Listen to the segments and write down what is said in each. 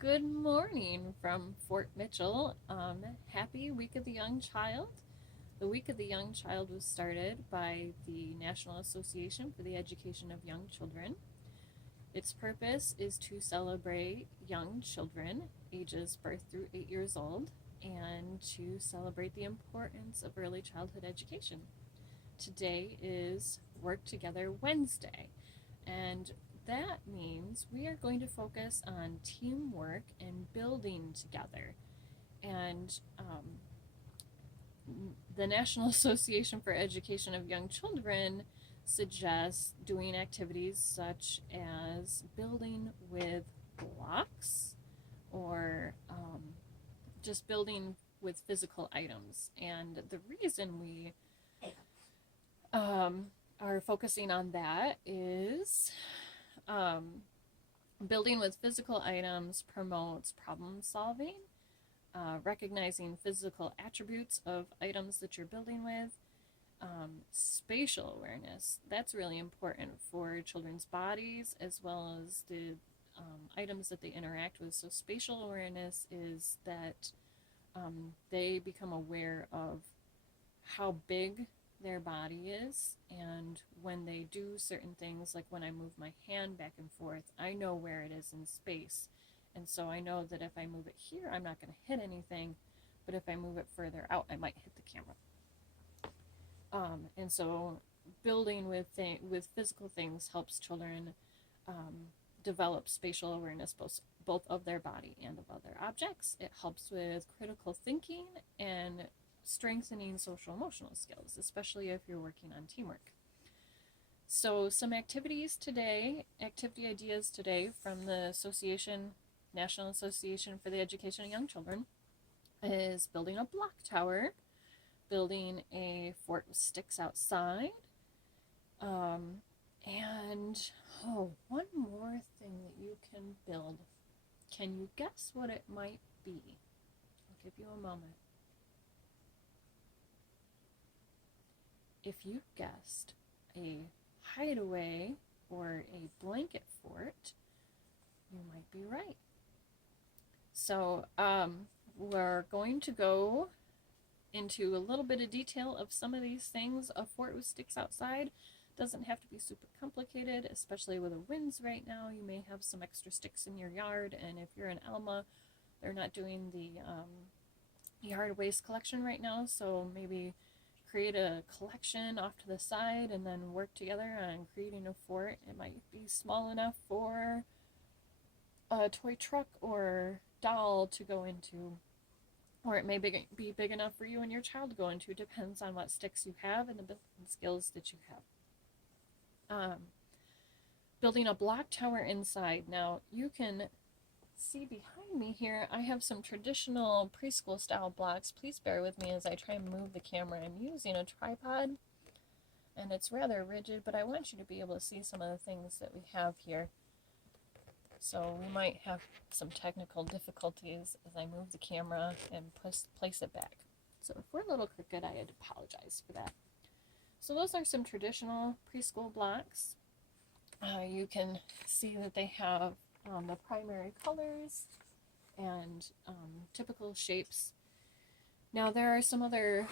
Good morning from Fort Mitchell. Happy Week of the Young Child. The Week of the Young Child was started by the National Association for the Education of Young Children. Its purpose is to celebrate young children, ages birth through 8 years old, and to celebrate the importance of early childhood education. Today is Work Together Wednesday, and that means we are going to focus on teamwork and building together. And the National Association for Education of Young Children suggests doing activities such as building with blocks or just building with physical items. And the reason we are focusing on that is building with physical items promotes problem solving, recognizing physical attributes of items that you're building with, spatial awareness. That's really important for children's bodies as well as the items that they interact with. So spatial awareness is that they become aware of how big their body is, and when they do certain things, like when I move my hand back and forth, I know where it is in space, and so I know that if I move it here, I'm not going to hit anything, but if I move it further out, I might hit the camera. And so building with physical things helps children develop spatial awareness, both of their body and of other objects. It helps with critical thinking and strengthening social emotional skills, especially if you're working on teamwork. So some activity ideas today from the National Association for the Education of Young Children is building a block tower, building a fort with sticks outside, and one more thing that you can build. Can you guess what it might be? I'll give you a moment. If you guessed a hideaway or a blanket fort, you might be right. So we're going to go into a little bit of detail of some of these things. A fort with sticks outside doesn't have to be super complicated, especially with the winds right now. You may have some extra sticks in your yard, and if you're in Alma, they're not doing the yard waste collection right now, so maybe create a collection off to the side and then work together on creating a fort. It might be small enough for a toy truck or doll to go into, or it may be big enough for you and your child to go into. Depends on what sticks you have and the building skills that you have. Building a block tower inside. Now you can see behind me here, I have some traditional preschool style blocks. Please bear with me as I try and move the camera. I'm using a tripod and it's rather rigid, but I want you to be able to see some of the things that we have here. So we might have some technical difficulties as I move the camera and place it back. So if we're a little crooked, I apologize for that. So those are some traditional preschool blocks. You can see that they have the primary colors and typical shapes. Now there are some other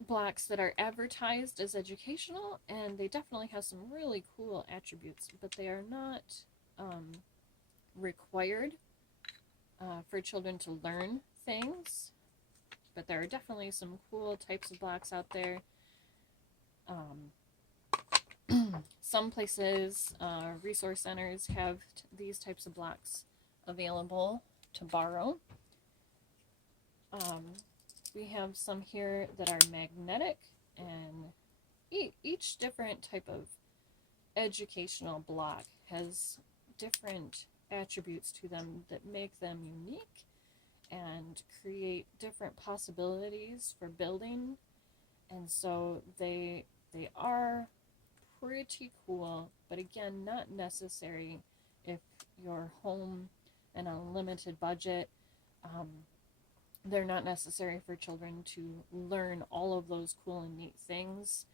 blocks that are advertised as educational, and they definitely have some really cool attributes, but they are not required for children to learn things. But there are definitely some cool types of blocks out there. Some places, resource centers, have these types of blocks available to borrow. We have some here that are magnetic, and each different type of educational block has different attributes to them that make them unique and create different possibilities for building. And so they are pretty cool, but again, not necessary if you're home and on a limited budget. They're not necessary for children to learn all of those cool and neat things.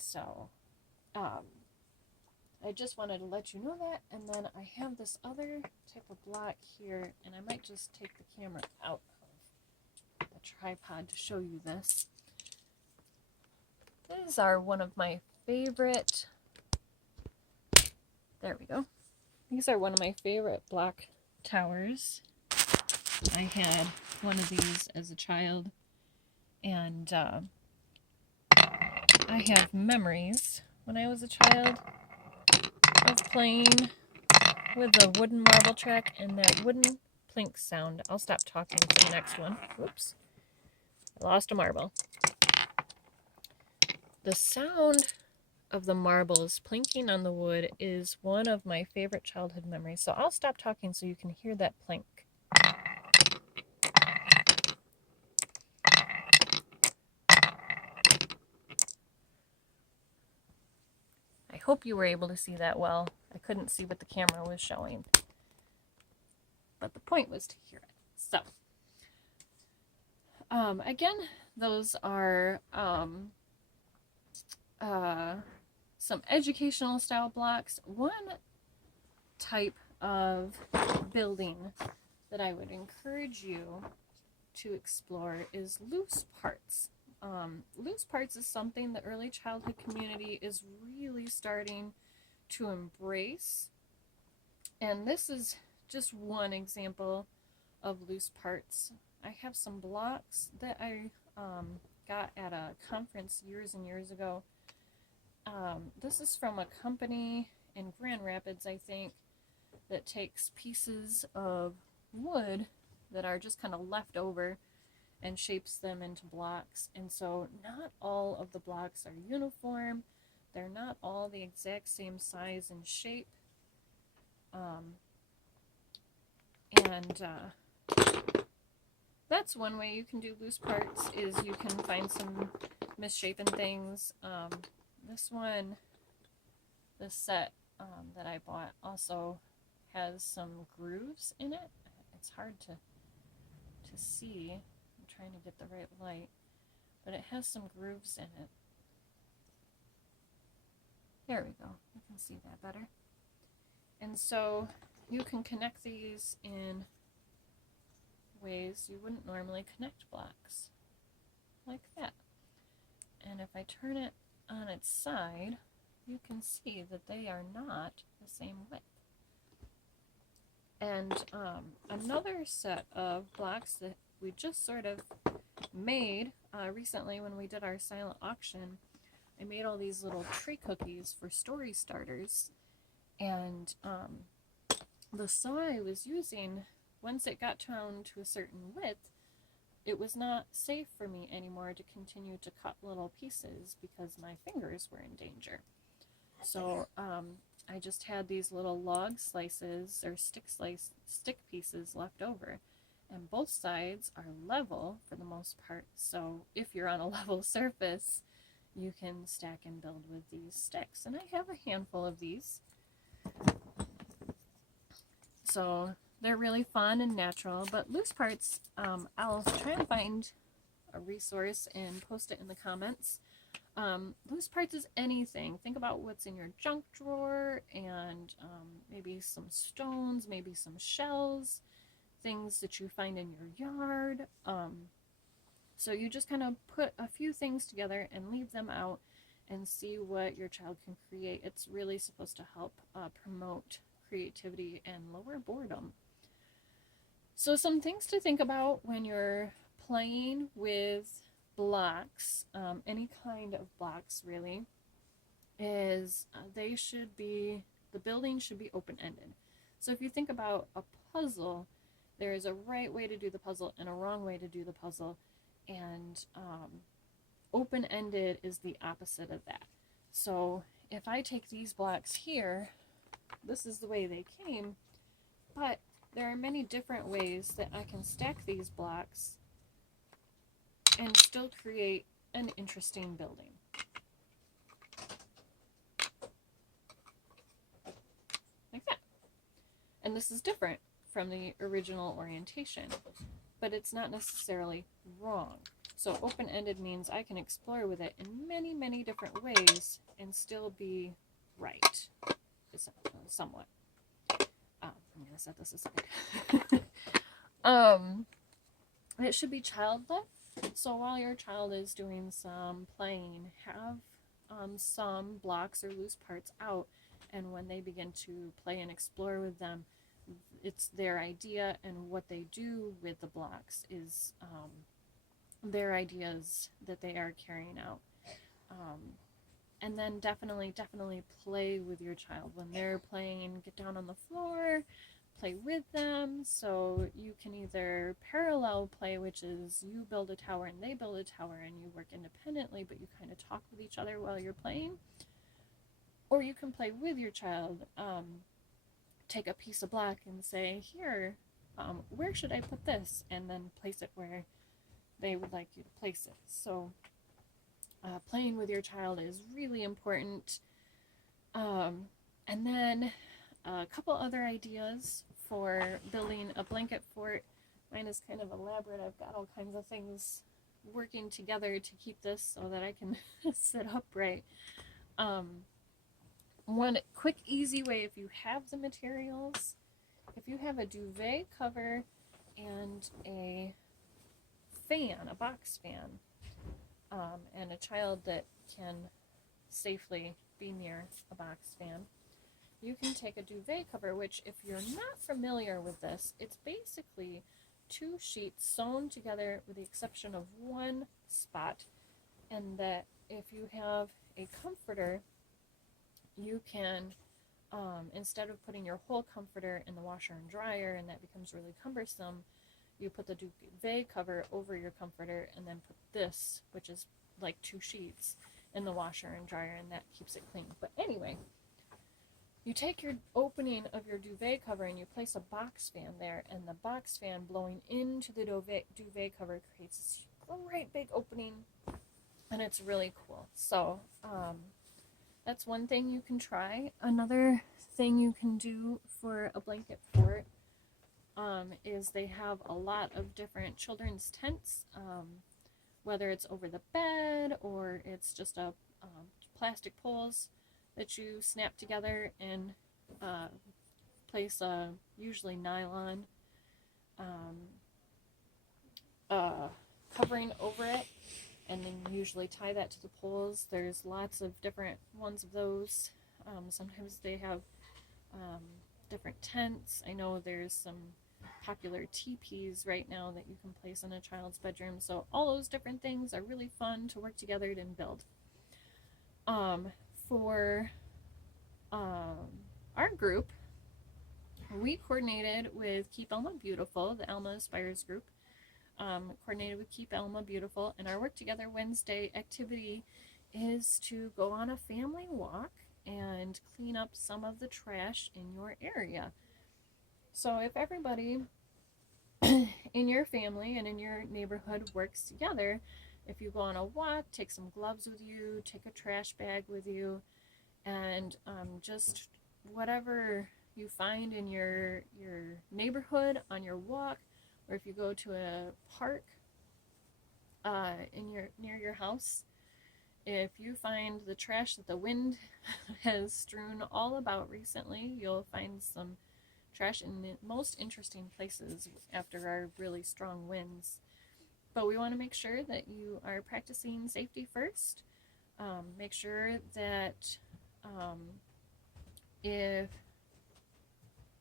So I just wanted to let you know that. And then I have this other type of block here, and I might just take the camera out of the tripod to show you this. These are one of my favorite, there we go. These are one of my favorite block towers. I had one of these as a child, and I have memories when I was a child of playing with the wooden marble track and that wooden plink sound. I'll stop talking for the next one. Whoops. I lost a marble. The sound of the marbles plinking on the wood is one of my favorite childhood memories. So I'll stop talking so you can hear that plink. I hope you were able to see that well. I couldn't see what the camera was showing. But the point was to hear it. So, again, those are some educational style blocks. One type of building that I would encourage you to explore is loose parts. Loose parts is something the early childhood community is really starting to embrace. And this is just one example of loose parts. I have some blocks that I got at a conference years and years ago. This is from a company in Grand Rapids, I think, that takes pieces of wood that are just kind of left over and shapes them into blocks. And so not all of the blocks are uniform. They're not all the exact same size and shape. That's one way you can do loose parts, is you can find some misshapen things. This one, this set that I bought also has some grooves in it. It's hard to see. I'm trying to get the right light, but it has some grooves in it. There we go. You can see that better. And so you can connect these in ways you wouldn't normally connect blocks, like that. And if I turn it on its side, you can see that they are not the same width. And another set of blocks that we just sort of made recently when we did our silent auction, I made all these little tree cookies for story starters. And the saw I was using, once it got down to a certain width, it was not safe for me anymore to continue to cut little pieces because my fingers were in danger. So I just had these little log slices or stick pieces left over, and both sides are level for the most part. So if you're on a level surface, you can stack and build with these sticks. And I have a handful of these. So they're really fun and natural, but loose parts, I'll try and find a resource and post it in the comments. Loose parts is anything. Think about what's in your junk drawer, and maybe some stones, maybe some shells, things that you find in your yard. So you just kind of put a few things together and leave them out and see what your child can create. It's really supposed to help promote creativity and lower boredom. So some things to think about when you're playing with blocks, any kind of blocks really, is the building should be open-ended. So if you think about a puzzle, there is a right way to do the puzzle and a wrong way to do the puzzle, and open-ended is the opposite of that. So if I take these blocks here, this is the way they came, but there are many different ways that I can stack these blocks and still create an interesting building. Like that. And this is different from the original orientation, but it's not necessarily wrong. So open-ended means I can explore with it in many, many different ways and still be right. somewhat. I'm going to set this aside. It should be child-led. So while your child is doing some playing, have some blocks or loose parts out, and when they begin to play and explore with them, it's their idea, and what they do with the blocks is their ideas that they are carrying out. And then definitely play with your child. When they're playing, get down on the floor, play with them. So you can either parallel play, which is you build a tower and they build a tower and you work independently, but you kind of talk with each other while you're playing. Or you can play with your child. Take a piece of block and say, here, where should I put this? And then place it where they would like you to place it. So playing with your child is really important. And then a couple other ideas for building a blanket fort. Mine is kind of elaborate. I've got all kinds of things working together to keep this so that I can sit upright. One quick, easy way, if you have the materials, if you have a duvet cover and a fan, a box fan, and a child that can safely be near a box fan, you can take a duvet cover, which, if you're not familiar with this, it's basically 2 sheets sewn together with the exception of one spot, and that if you have a comforter, you can, instead of putting your whole comforter in the washer and dryer, and that becomes really cumbersome, you put the duvet cover over your comforter and then put this, which is like 2 sheets, in the washer and dryer, and that keeps it clean. But anyway, you take your opening of your duvet cover and you place a box fan there, and the box fan blowing into the duvet cover creates this great big opening, and it's really cool. So that's one thing you can try. Another thing you can do for a blanket fort is they have a lot of different children's tents, whether it's over the bed or it's just a plastic poles that you snap together and place a usually nylon covering over it, and then usually tie that to the poles. There's lots of different ones of those. Sometimes they have different tents. I know there's some popular teepees right now that you can place in a child's bedroom. So all those different things are really fun to work together and build. For our group, we coordinated with Keep Alma Beautiful, the Alma Aspires group, coordinated with Keep Alma Beautiful, and our Work Together Wednesday activity is to go on a family walk and clean up some of the trash in your area. So if everybody in your family and in your neighborhood works together, if you go on a walk, take some gloves with you, take a trash bag with you, and just whatever you find in your neighborhood on your walk, or if you go to a park near your house, if you find the trash that the wind has strewn all about recently, you'll find some trash in the most interesting places after our really strong winds. But we want to make sure that you are practicing safety first. Make sure that if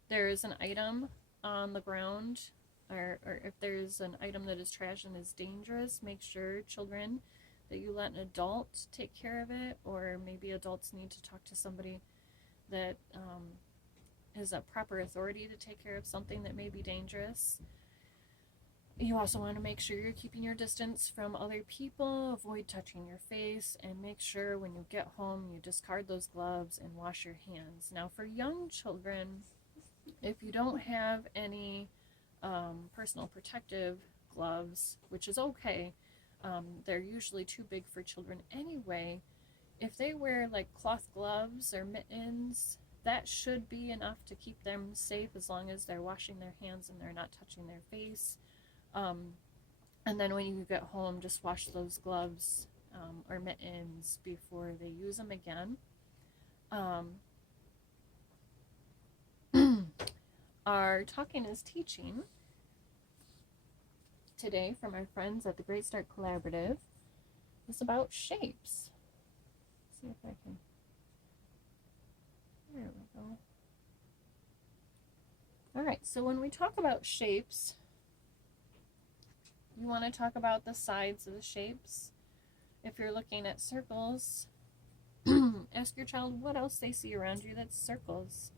there's an item on the ground, or if there's an item that is trash and is dangerous, make sure, children, that you let an adult take care of it, or maybe adults need to talk to somebody that is a proper authority to take care of something that may be dangerous. You also want to make sure you're keeping your distance from other people, avoid touching your face, and make sure when you get home you discard those gloves and wash your hands. Now for young children, if you don't have any personal protective gloves, which is okay, they're usually too big for children anyway. If they wear like cloth gloves or mittens, that should be enough to keep them safe, as long as they're washing their hands and they're not touching their face. And then when you get home, just wash those gloves or mittens before they use them again. Our talking is teaching today from our friends at the Great Start Collaborative is about shapes. Let's see if I can. There we go. All right, so when we talk about shapes, you want to talk about the sides of the shapes. If you're looking at circles, ask your child what else they see around you that's circles.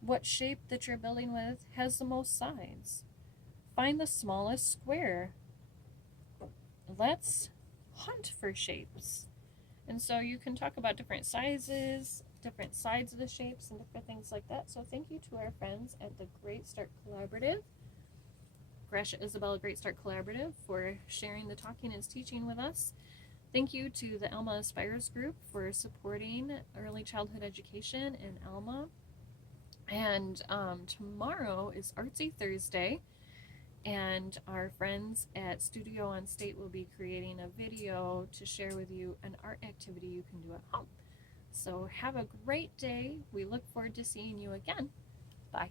What shape that you're building with has the most sides? Find the smallest square. Let's hunt for shapes. And so you can talk about different sizes, different sides of the shapes, and different things like that. So thank you to our friends at the Great Start Collaborative, Gratiot, Isabella Great Start Collaborative, for sharing the talking is teaching with us. Thank you to the Alma Aspires group for supporting early childhood education in Alma. And tomorrow is Artsy Thursday, and our friends at Studio on State will be creating a video to share with you an art activity you can do at home. So have a great day. We look forward to seeing you again. Bye.